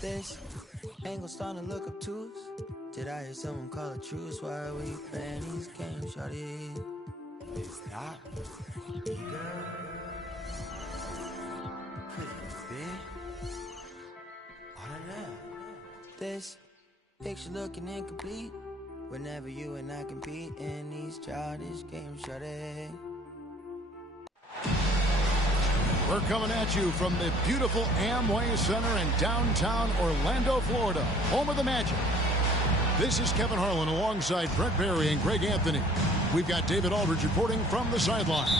This ain't gonna start to look up to us. Did I hear someone call it truce? Why are we playing these games, shawty? Stop. Girl. Pretty bitch. All that love. This picture looking incomplete. Whenever you and I compete in these childish games, shawty. We're coming at you from the beautiful Amway Center in downtown Orlando, Florida, home of the Magic. This is Kevin Harlan alongside Brent Barry and Greg Anthony. We've got David Aldridge reporting from the sideline.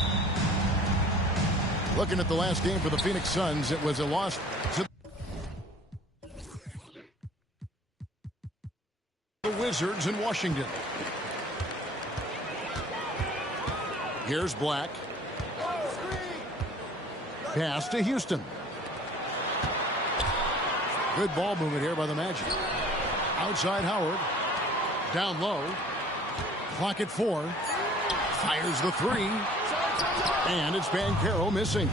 Looking at the last game for the Phoenix Suns, it was a loss to the Wizards in Washington. Here's Black. Pass to Houston. Good ball movement here by the Magic. Outside Howard. Down low. Clock at 4. Fires the 3. And it's Banchero missing.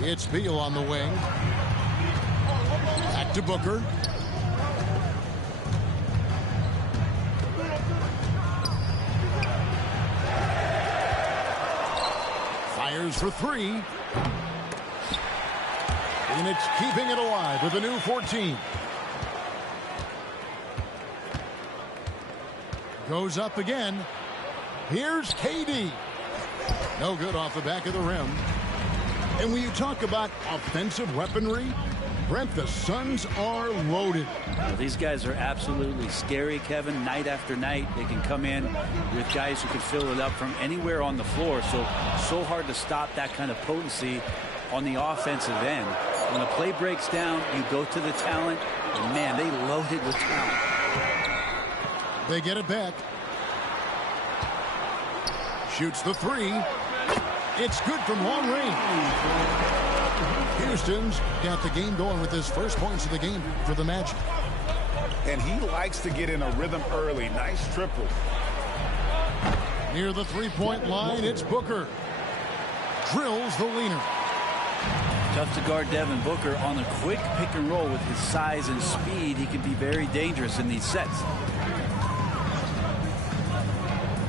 It's Beal on the wing. Back to Booker. Fires for 3. Phoenix keeping it alive with a new 14. Goes up again. Here's KD. No good off the back of the rim. And when you talk about offensive weaponry, Brent, the Suns are loaded. Well, these guys are absolutely scary, Kevin. Night after night, they can come in with guys who can fill it up from anywhere on the floor. So hard to stop that kind of potency on the offensive end. When a play breaks down, you go to the talent, and man, they loaded with talent. They get it back. Shoots the 3. It's good from long range. Houston's got the game going with his first points of the game for the Magic. And he likes to get in a rhythm early. Nice triple. Near the three-point line, it's Booker. Drills the leaner. Tough to guard Devin Booker on a quick pick and roll with his size and speed. He can be very dangerous in these sets.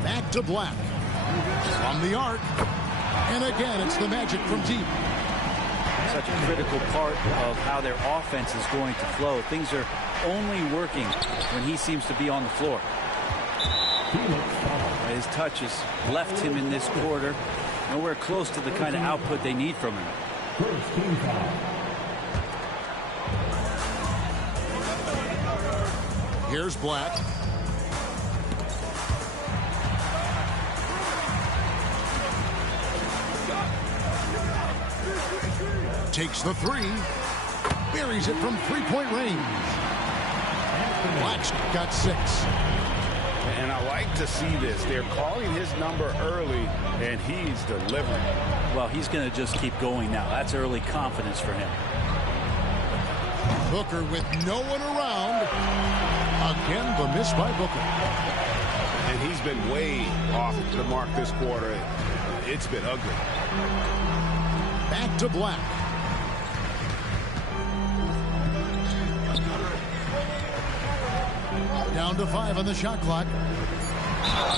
Back to Black. From the arc. And again, it's the Magic from deep. Such a critical part of how their offense is going to flow. Things are only working when he seems to be on the floor. His touch has left him in this quarter. Nowhere close to the kind of output they need from him. Here's Black. Takes the 3. Buries it from three-point range. Black's got 6. And I like to see this. They're calling his number early, and he's delivering. Well, he's going to just keep going now. That's early confidence for him. Booker with no one around. Again, the miss by Booker. And he's been way off the mark this quarter. It's been ugly. Back to Black. Down to 5 on the shot clock.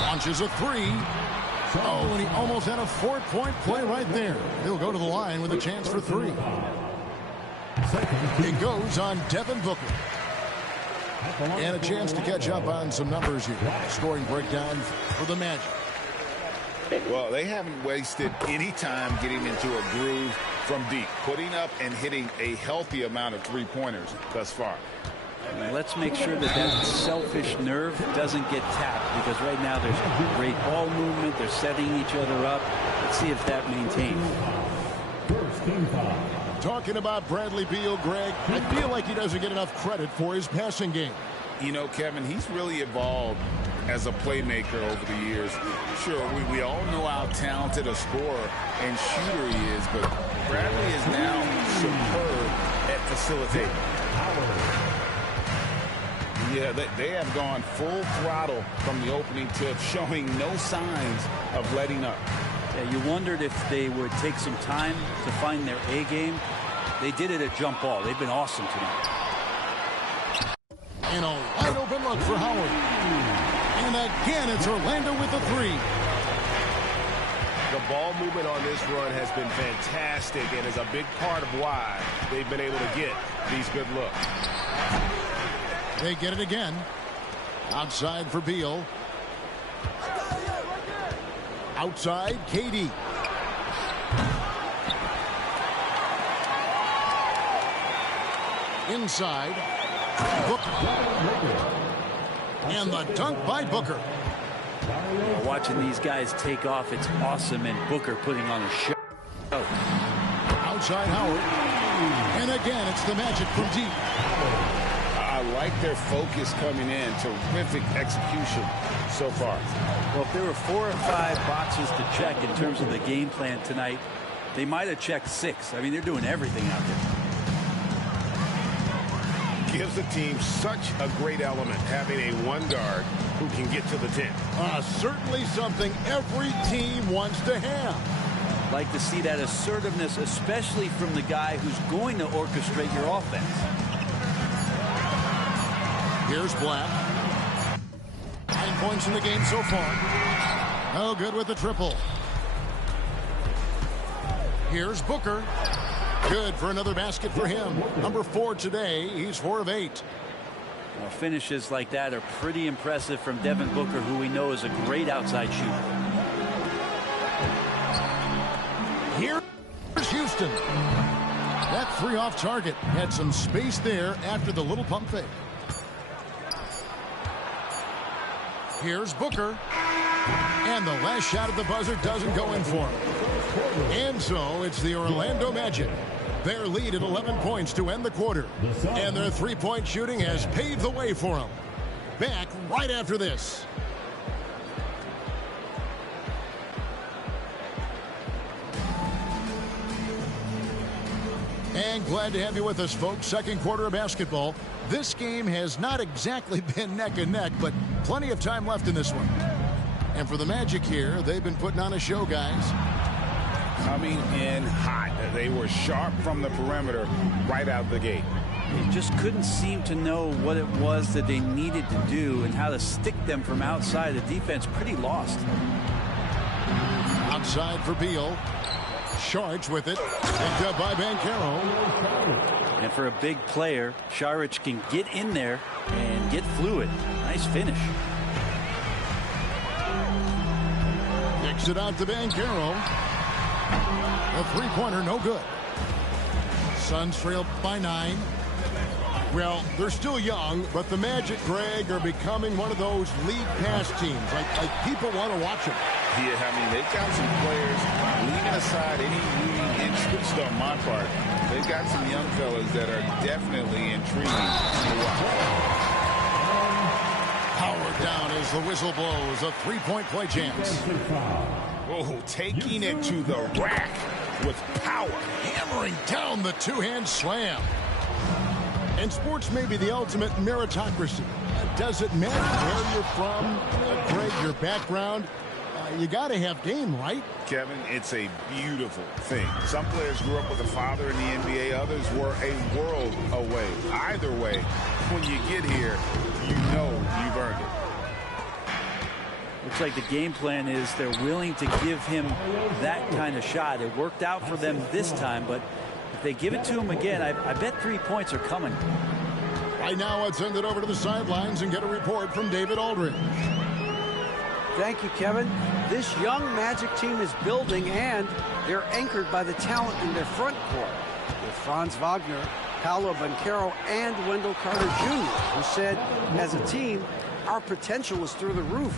Launches a 3. Oh, and he almost had a 4-point play right there. He'll go to the line with a chance for 3. It goes on Devin Booker. And a chance to catch up on some numbers here. Scoring breakdown for the Magic. Well, they haven't wasted any time getting into a groove from deep, putting up and hitting a healthy amount of three-pointers thus far. Let's make sure that selfish nerve doesn't get tapped, because right now there's great ball movement. They're setting each other up. Let's see if that maintains. Talking about Bradley Beal, Greg, I feel like he doesn't get enough credit for his passing game. You know, Kevin, he's really evolved as a playmaker over the years. Sure, we all know how talented a scorer and shooter he is, but Bradley is now superb at facilitating. Yeah, they have gone full throttle from the opening tip, showing no signs of letting up. Yeah, you wondered if they would take some time to find their A game. They did it at jump ball. They've been awesome tonight. And a wide open look for Howard. And again, it's Orlando with the three. The ball movement on this run has been fantastic and is a big part of why they've been able to get these good looks. They get it again. Outside for Beal. Outside, KD. Inside, Booker. And the dunk by Booker. Watching these guys take off, it's awesome, and Booker putting on a show. Outside Howard. And again, it's the Magic from deep. I like their focus coming in. Terrific execution so far. Well, if there were 4 or 5 boxes to check in terms of the game plan tonight, they might have checked 6. I mean, they're doing everything out there. Gives the team such a great element having a one guard who can get to the 10. Certainly something every team wants to have. Like to see that assertiveness, especially from the guy who's going to orchestrate your offense. Here's Black. 9 points in the game so far. No good with the triple. Here's Booker. Good for another basket for him. Number 4 today. He's 4 of 8. Well, finishes like that are pretty impressive from Devin Booker, who we know is a great outside shooter. Here's Houston. That 3 off target had some space there after the little pump fake. Here's Booker. And the last shot at the buzzer doesn't go in for him. And so it's the Orlando Magic. Their lead at 11 points to end the quarter. And their three-point shooting has paved the way for them. Back right after this. And glad to have you with us, folks. Second quarter of basketball. This game has not exactly been neck and neck, but plenty of time left in this one. And for the Magic here, they've been putting on a show, guys. Coming in hot. They were sharp from the perimeter right out the gate. They just couldn't seem to know what it was that they needed to do and how to stick them from outside. The defense pretty lost. Outside for Beal. Saric with it. Picked up by Banchero. And for a big player, Saric can get in there and get fluid. Nice finish. Kicks it out to Banchero. A three-pointer, no good. Suns trail by 9. Well, they're still young, but the Magic, Greg, are becoming one of those league pass teams. Like people want to watch them. Yeah, I mean, they've got some players, leaving aside any rooting interest on my part, they've got some young fellas that are definitely intriguing to watch. Howard down as the whistle blows. A three-point play chance. Oh, taking it to the rack with power. Hammering down the two-hand slam. And sports may be the ultimate meritocracy. Does it matter where you're from, Greg, your background? You got to have game, right? Kevin, it's a beautiful thing. Some players grew up with a father in the NBA. Others were a world away. Either way, when you get here, you know you've earned it. Looks like the game plan is they're willing to give him that kind of shot. It worked out for them this time, but if they give it to him again, I bet 3 points are coming. Right now, let's send it over to the sidelines and get a report from David Aldridge. Thank you, Kevin. This young Magic team is building, and they're anchored by the talent in their front court with Franz Wagner, Paolo Banchero, and Wendell Carter Jr., who said, as a team, our potential is through the roof.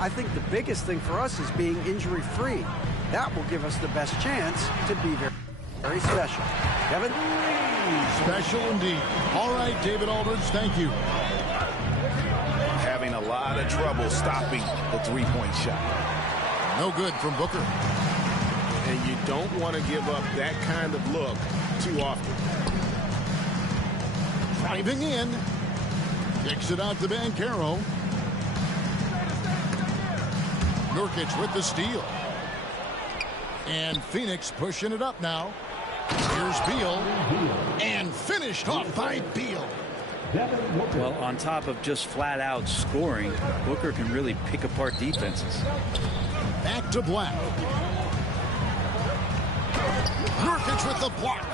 I think the biggest thing for us is being injury-free. That will give us the best chance to be very, very special. Kevin? Special indeed. All right, David Aldridge, thank you. Having a lot of trouble stopping the three-point shot. No good from Booker. And you don't want to give up that kind of look too often. Driving in. Kicks it out to Banchero. Nurkic with the steal. And Phoenix pushing it up now. Here's Beal. And finished off by Beal. Well, on top of just flat-out scoring, Booker can really pick apart defenses. Back to Black. Nurkic with the block.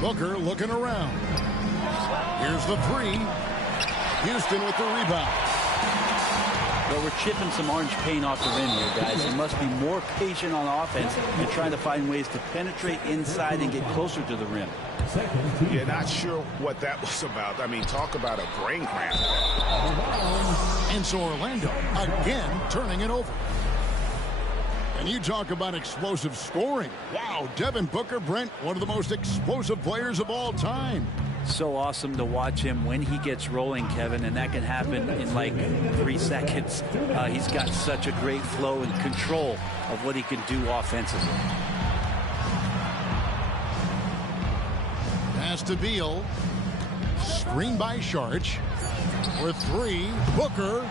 Booker looking around. Here's the three. Houston with the rebound. But we're chipping some orange paint off the rim here, guys. He must be more patient on offense and trying to find ways to penetrate inside and get closer to the rim. Yeah, not sure what that was about. I mean, talk about a brain cramp. And so Orlando again turning it over. And you talk about explosive scoring. Wow, Devin Booker, Brent, one of the most explosive players of all time. So awesome to watch him when he gets rolling, Kevin, and that can happen in like 3 seconds. He's got such a great flow and control of what he can do offensively. Pass to Beal. Screen by Saric. For three, Booker.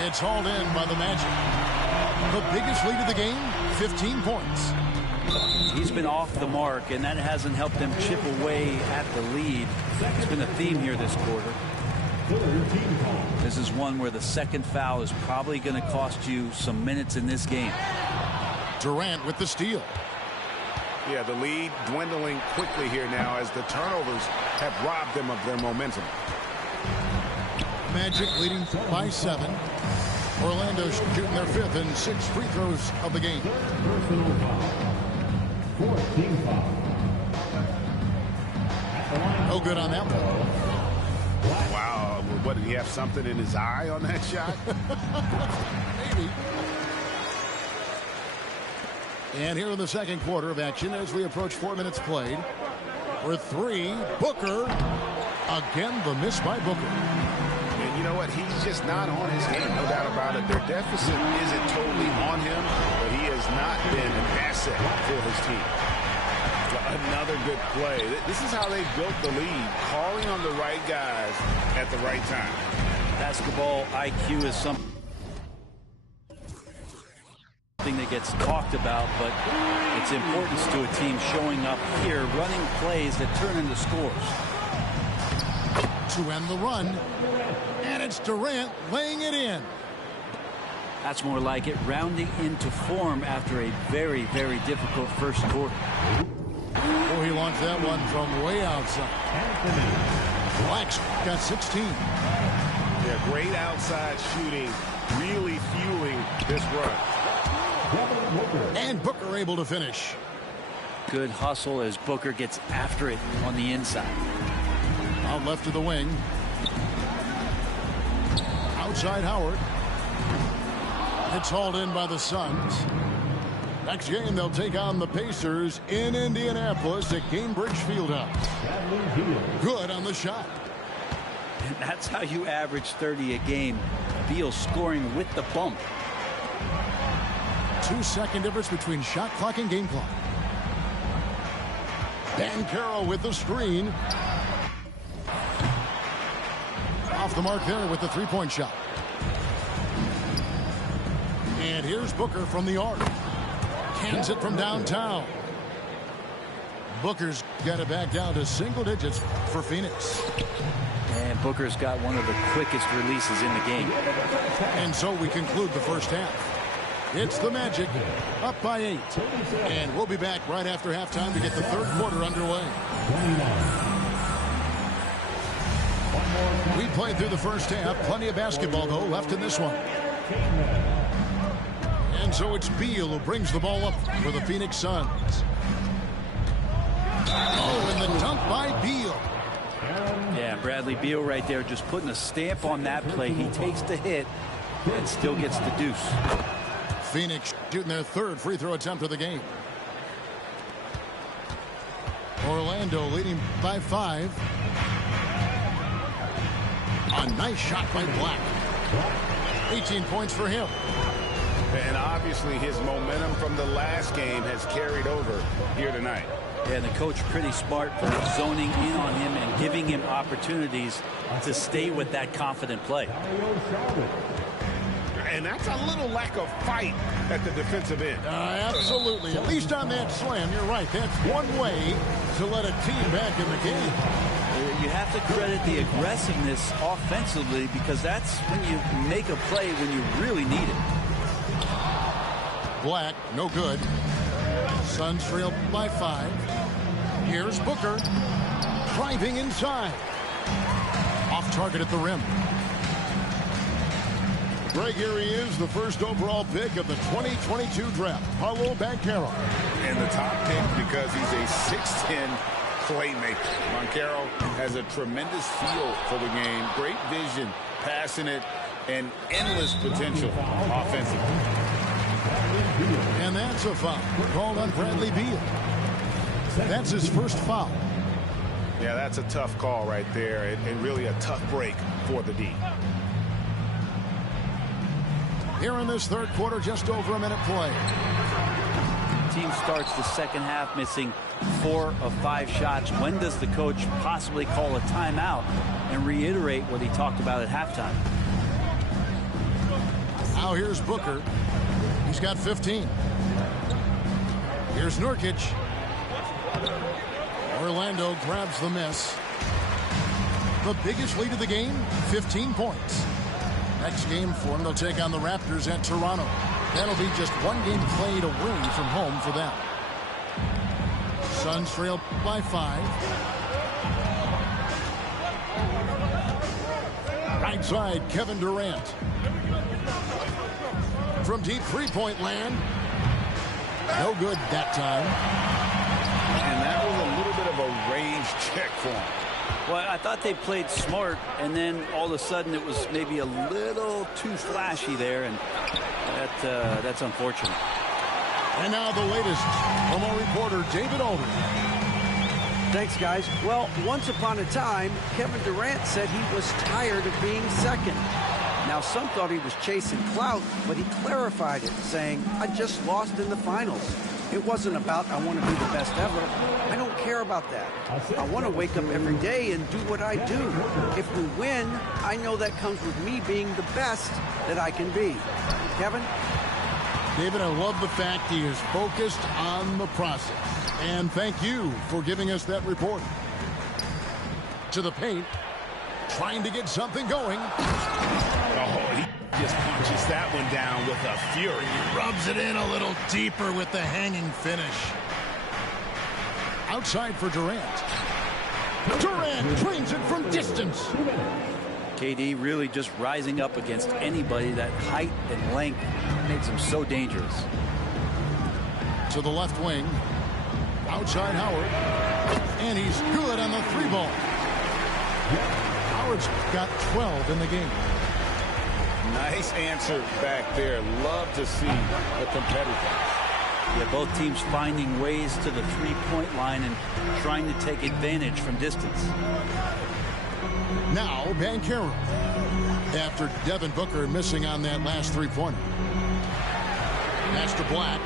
It's hauled in by the Magic. The biggest lead of the game, 15 points. He's been off the mark, and that hasn't helped them chip away at the lead. It's been a theme here this quarter. This is one where the second foul is probably going to cost you some minutes in this game. Durant with the steal. Yeah, the lead dwindling quickly here now as the turnovers have robbed them of their momentum. Magic leading by 7. Orlando shooting their 5th and 6th free throws of the game. No good on that one. Wow, what, did he have something in his eye on that shot? Maybe. And here in the second quarter of action as we approach 4 minutes played. For three, Booker. Again, the miss by Booker. And you know what? He's just not on his game, no doubt about it. Their deficit isn't totally on him, but he has not been an asset for his team. Another good play. This is how they built the lead, calling on the right guys at the right time. Basketball IQ is something that gets talked about, but its importance to a team showing up here, running plays that turn into scores. To end the run, and it's Durant laying it in. That's more like it, rounding into form after a very, very difficult first quarter. Oh, he launched that one from way outside. Black's got 16. Yeah, great outside shooting, really fueling this run. And Booker able to finish. Good hustle as Booker gets after it on the inside. Out left of the wing. Outside Howard. It's hauled in by the Suns. Next game, they'll take on the Pacers in Indianapolis at Gainbridge Fieldhouse. Good on the shot. And that's how you average 30 a game. Beal scoring with the bump. 2-second difference between shot clock and game clock. Banchero with the screen. Off the mark there with the three-point shot. And here's Booker from the arc. Cans it from downtown. Booker's got it back down to single digits for Phoenix. And Booker's got one of the quickest releases in the game. And so we conclude the first half. It's the Magic up by 8. And we'll be back right after halftime to get the third quarter underway. We played through the first half. Plenty of basketball, though, left in this one. And so it's Beal who brings the ball up for the Phoenix Suns. Oh, and the dunk by Beal. Yeah, Bradley Beal right there just putting a stamp on that play. He takes the hit and still gets the deuce. Phoenix shooting their third free throw attempt of the game. Orlando leading by 5. A nice shot by Black. 18 points for him. And obviously his momentum from the last game has carried over here tonight. Yeah, the coach pretty smart for zoning in on him and giving him opportunities to stay with that confident play. and that's a little lack of fight at the defensive end. Absolutely. At least on that slam, you're right. That's one way to let a team back in the game. You have to credit the aggressiveness offensively, because that's when you make a play when you really need it. Black, no good. Suns trail by 5. Here's Booker. Driving inside. Off target at the rim. Greg, here he is, the first overall pick of the 2022 draft, Paolo Banchero. And the top pick because he's a 6'10" playmaker. Banchero has a tremendous feel for the game, great vision, passing it, and endless potential offensively. And that's a foul called on Bradley Beal. That's his first foul. Yeah, that's a tough call right there, and really a tough break for the D. Here in this third quarter, just over a minute play. Team starts the second half missing 4 of 5 shots. When does the coach possibly call a timeout and reiterate what he talked about at halftime? Now here's Booker. He's got 15. Here's Nurkic. Orlando grabs the miss. The biggest lead of the game, 15 points. Next game for them, they'll take on the Raptors at Toronto. That'll be just one game played away from home for them. Suns trail by 5. Right side, Kevin Durant. From deep three-point land. No good that time. And that was a little bit of a range check for him. Well, I thought they played smart, and then all of a sudden it was maybe a little too flashy there, and that's unfortunate. And now the latest from our reporter, David Aldridge. Thanks, guys. Well, once upon a time, Kevin Durant said he was tired of being second. Now, some thought he was chasing clout, but he clarified it, saying, I just lost in the finals. It wasn't about I want to be the best ever. I don't care about that. I want to wake up every day and do what I do. If we win, I know that comes with me being the best that I can be. Kevin? David, I love the fact he is focused on the process. And thank you for giving us that report. To the paint, trying to get something going. Oh, he just punches that one down with a fury. He rubs it in a little deeper with the hanging finish. Outside for Durant. Durant drains it from distance. KD really just rising up against anybody. That height and length makes him so dangerous. To the left wing. Outside Howard. And he's good on the 3-ball. Howard's got 12 in the game. Nice answer back there. Love to see the competitors. Yeah, both teams finding ways to the three-point line and trying to take advantage from distance. Now Banchero. After Devin Booker missing on that last three-pointer. That's to Black.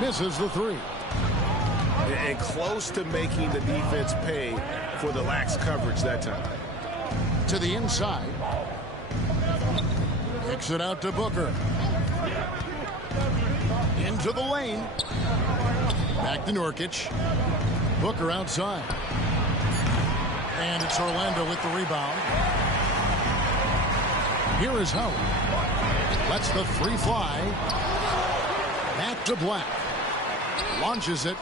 Misses the 3. And close to making the defense pay for the lax coverage that time. To the inside. Kicks it out to Booker. Into the lane. Back to Nurkic. Booker outside. And it's Orlando with the rebound. Here is Howard. Lets the 3 fly. Back to Black. Launches it.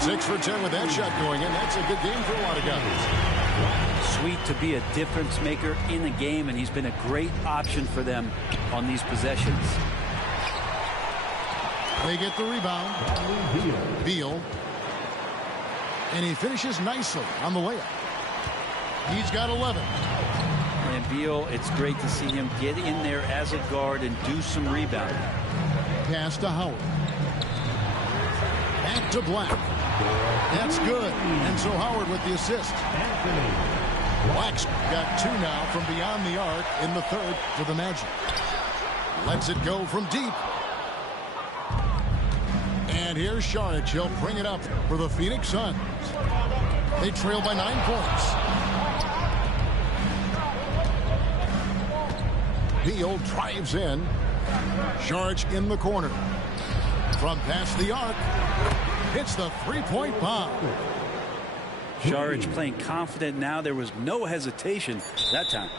6 for 10 with that shot going in. That's a good game for a lot of guys. Sweet to be a difference maker in the game, and he's been a great option for them on these possessions. They get the rebound. Beal. And he finishes nicely on the layup. He's got 11. And Beal, it's great to see him get in there as a guard and do some rebounding. Pass to Howard. Back to Black. That's good. And so Howard with the assist. Black's got 2 now from beyond the arc in the third for the Magic. Lets it go from deep. And here's Šarić. He'll bring it up for the Phoenix Suns. They trail by 9 points. Beal drives in. Saric in the corner. From past the arc. Hits the three-point bomb. Saric playing confident now. There was no hesitation that time.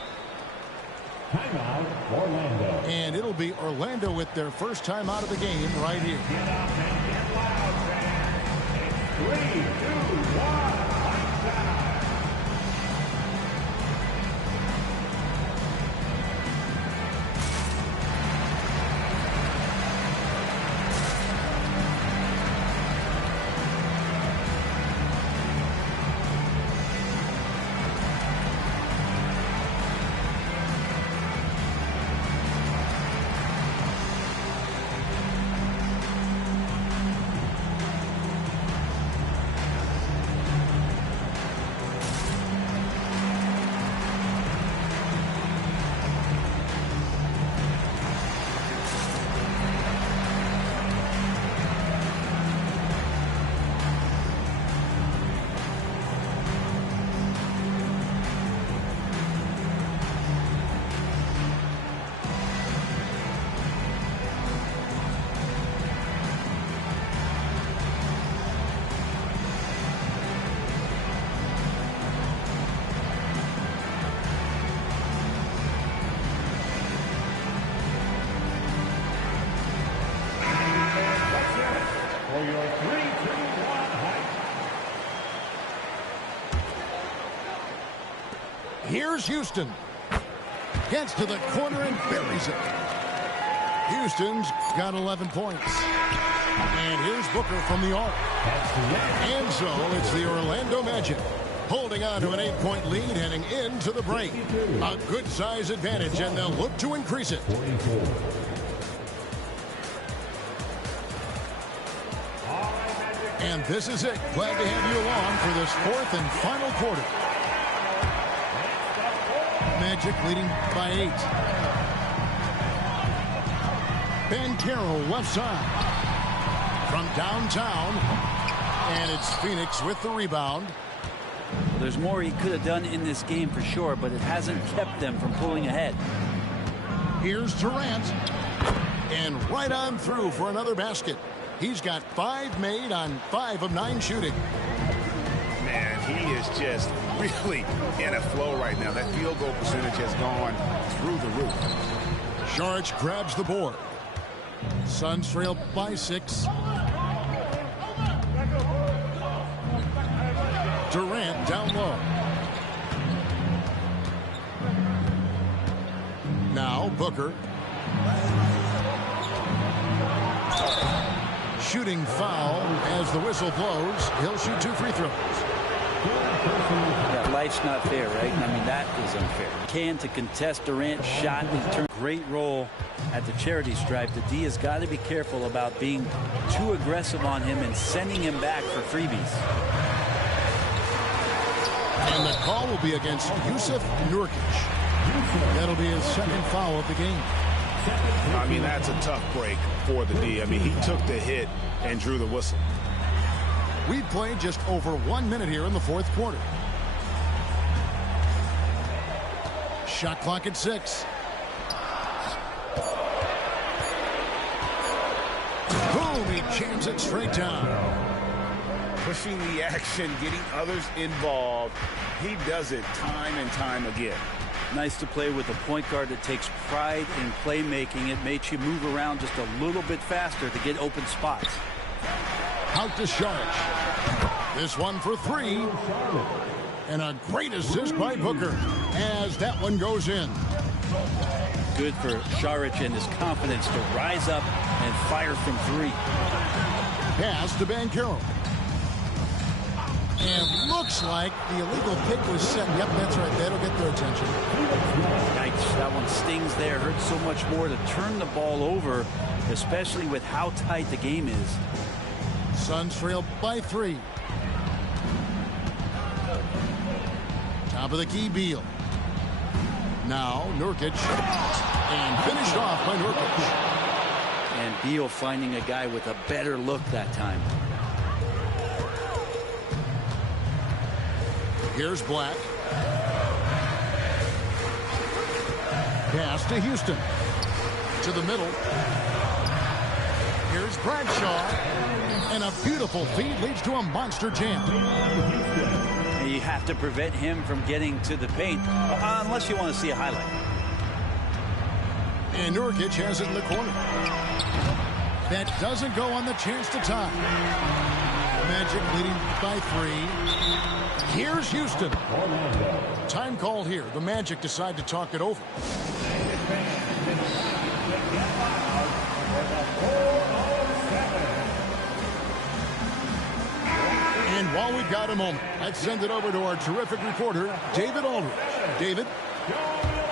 Timeout, Orlando. And it'll be Orlando with their first time out of the game right here. Get up and get loud, fans. 3, 2, 1. Here's Houston. Gets to the corner and buries it. Houston's got 11 points. And here's Booker from the arc. And so it's the Orlando Magic holding on to an 8-point lead heading into the break. A good size advantage, and they'll look to increase it. And this is it. Glad to have you along for this fourth and final quarter. Magic leading by 8. Banchero left side. From downtown. And it's Phoenix with the rebound. There's more he could have done in this game for sure, but it hasn't kept them from pulling ahead. Here's Durant. And right on through for another basket. He's got 5 made on 5 of 9 shooting. Man, he is just really in a flow right now. That field goal percentage has gone through the roof. Saric grabs the board. Suns trail by 6. Durant down low. Now Booker. Shooting foul as the whistle blows. He'll shoot 2 free throws. Yeah, life's not fair, right? I mean, that is unfair. Can to contest Durant's shot and turn. Great roll at the charity stripe. The D has got to be careful about being too aggressive on him and sending him back for freebies. And the call will be against Jusuf Nurkic. That'll be his second foul of the game. I mean, that's a tough break for the D. I mean, he took the hit and drew the whistle. We've played just over 1 minute here in the fourth quarter. Shot clock at 6. Boom, he jams it straight down. Pushing the action, getting others involved. He does it time and time again. Nice to play with a point guard that takes pride in playmaking. It makes you move around just a little bit faster to get open spots. Out to Saric. This one for 3. And a great assist by Booker as that one goes in. Good for Saric and his confidence to rise up and fire from 3. Pass to Banchero. And looks like the illegal pick was set. Yep, that's right. That'll get their attention. Yikes, that one stings there. Hurts so much more to turn the ball over, especially with how tight the game is. Suns trail by 3. Top of the key, Beal. Now, Nurkic. And finished off by Nurkic. And Beal finding a guy with a better look that time. Here's Black. Pass to Houston. To the middle. Here's Bradshaw. And a beautiful feed leads to a monster jam. You have to prevent him from getting to the paint, unless you want to see a highlight. And Nurkic has it in the corner. That doesn't go on the chance to tie. Magic leading by 3. Here's Houston. Time called here. The Magic decide to talk it over. And while we've got a moment, let's send it over to our terrific reporter, David Aldridge. David?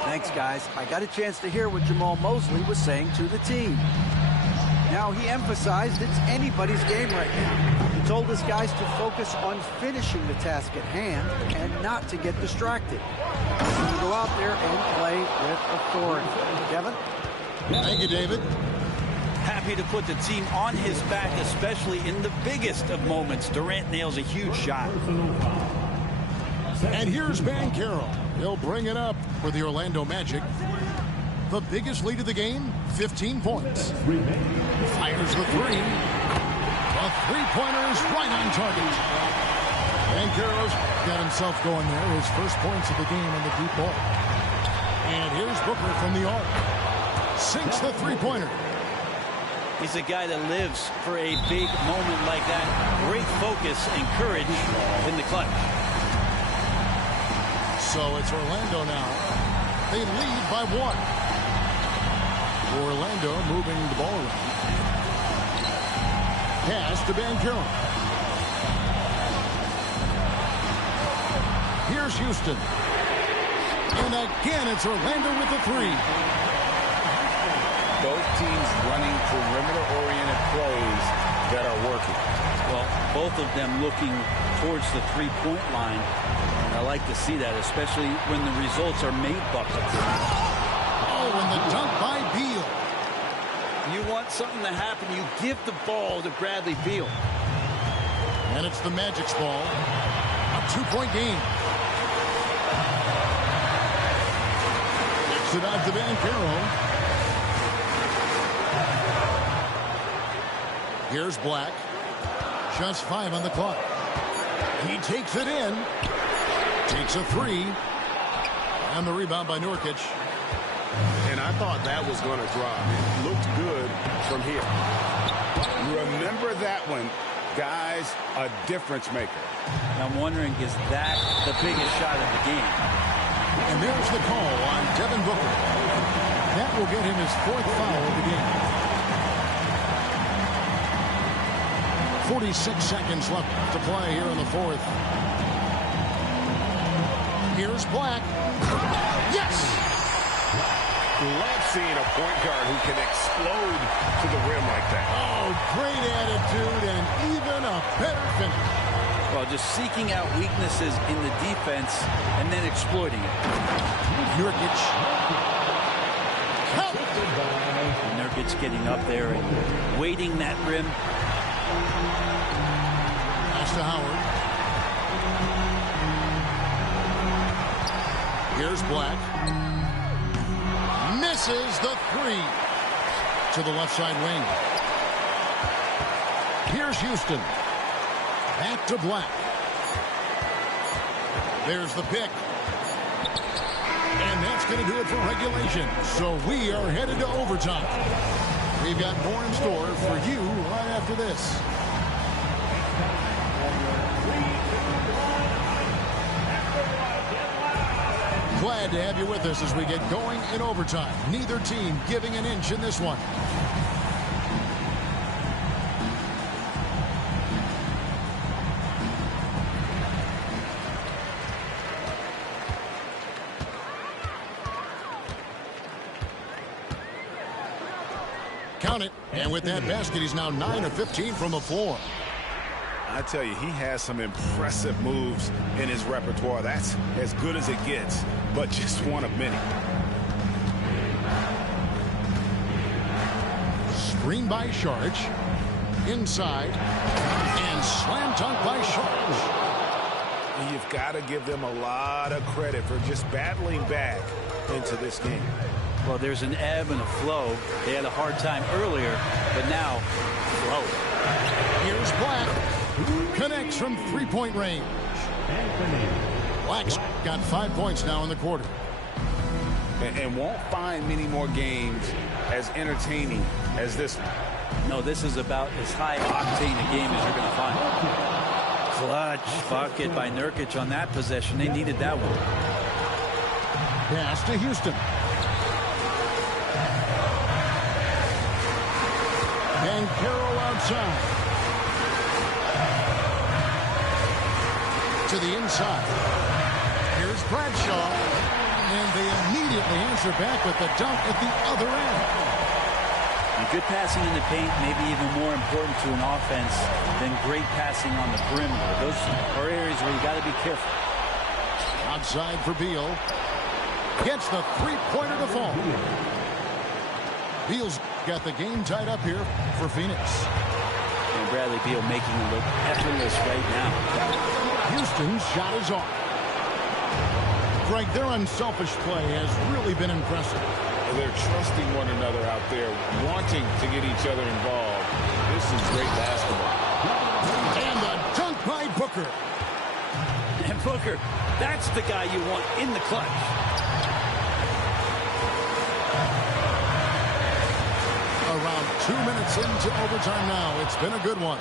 Thanks, guys. I got a chance to hear what Jamal Mosley was saying to the team. Now, he emphasized it's anybody's game right now. He told his guys to focus on finishing the task at hand and not to get distracted. To go out there and play with authority. Kevin? Thank you, David. Happy to put the team on his back, especially in the biggest of moments. Durant nails a huge shot. And here's Banchero. He'll bring it up for the Orlando Magic. The biggest lead of the game, 15 points. Fires the 3. The three-pointer is right on target. Banchero's got himself going there. His first points of the game on the deep ball. And here's Booker from the arc. Sinks the three-pointer. He's a guy that lives for a big moment like that. Great focus and courage in the clutch. So it's Orlando now. They lead by 1. Orlando moving the ball around. Pass to Banchero. Here's Houston. And again, it's Orlando with the 3. Both teams running perimeter-oriented plays that are working. Well, both of them looking towards the three-point line. And I like to see that, especially when the results are made buckets. Oh, and the dunk by Beal. You want something to happen, you give the ball to Bradley Beal. And it's the Magic's ball. A 2-point game. Kicks it out to Banchero. Here's Black. Just 5 on the clock. He takes it in. Takes a 3. And the rebound by Nurkic. And I thought that was going to drop. It looked good from here. Remember that one, guys, a difference maker. I'm wondering, is that the biggest shot of the game? And there's the call on Devin Booker. That will get him his 4th foul of the game. 46 seconds left to play here in the 4th. Here's Black. Yes! Love seeing a point guard who can explode to the rim like that. Oh, great attitude and even a better finish. Well, just seeking out weaknesses in the defense and then exploiting it. Nurkic. Nurkic getting up there and waiting that rim. Pass to Howard. Here's Black. Misses the 3 to the left side wing. Here's Houston. Back to Black. There's the pick. And that's going to do it for regulation. So we are headed to overtime. We've got more in store for you right after this. Glad to have you with us as we get going in overtime. Neither team giving an inch in this one. Count it. And with that basket, he's now 9 of 15 from the floor. I tell you, he has some impressive moves in his repertoire. That's as good as it gets, but just one of many. Screen by Saric. Inside. And slam dunk by Saric. You've got to give them a lot of credit for just battling back into this game. Well, there's an ebb and a flow. They had a hard time earlier, but now, flow. Here's Black. Connects from three-point range. Black's got 5 points now in the quarter. And won't find many more games as entertaining as this one. No, this is about as high octane a game as you're going to find. Clutch bucket by Nurkic on that possession. They needed that one. Pass to Houston. Banchero outside. To the inside. Here's Bradshaw. And they immediately answer back with the dunk at the other end. And good passing in the paint may be even more important to an offense than great passing on the perimeter. Those are areas where you got to be careful. Outside for Beal. Gets the three-pointer to fall. Beal's got the game tied up here for Phoenix. And Bradley Beal making it look effortless right now. Houston's shot is off. Greg, their unselfish play has really been impressive. They're trusting one another out there, wanting to get each other involved. This is great basketball. And the dunk by Booker. And Booker, that's the guy you want in the clutch. Around 2 minutes into overtime now. It's been a good one.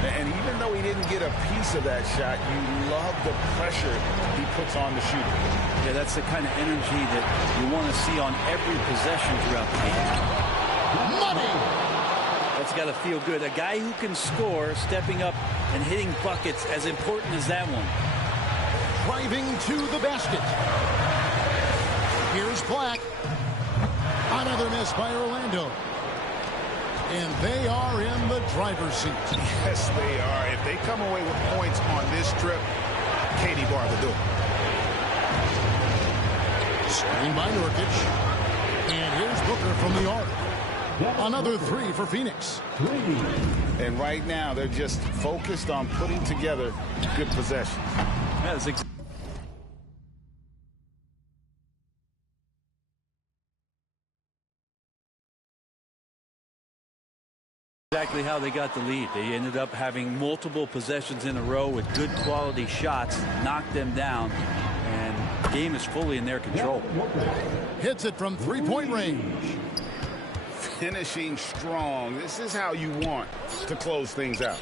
And even though he didn't get a piece of that shot, you love the pressure he puts on the shooter. Yeah, that's the kind of energy that you want to see on every possession throughout the game. Money! That's got to feel good. A guy who can score, stepping up and hitting buckets, as important as that one. Driving to the basket. Here's Black. Another miss by Orlando. And they are in the driver's seat. Yes, they are. If they come away with points on this trip, Katie Bar will do it. Screen by Nurkic. And here's Booker from the arc. Another three for Phoenix. And right now, they're just focused on putting together good possession. Yeah, that's exactly how they got the lead. They ended up having multiple possessions in a row with good quality shots, knocked them down, and the game is fully in their control. Hits it from three-point range. Finishing strong. This is how you want to close things out.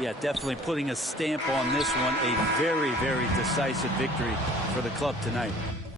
Yeah, definitely putting a stamp on this one. A very, very decisive victory for the club tonight.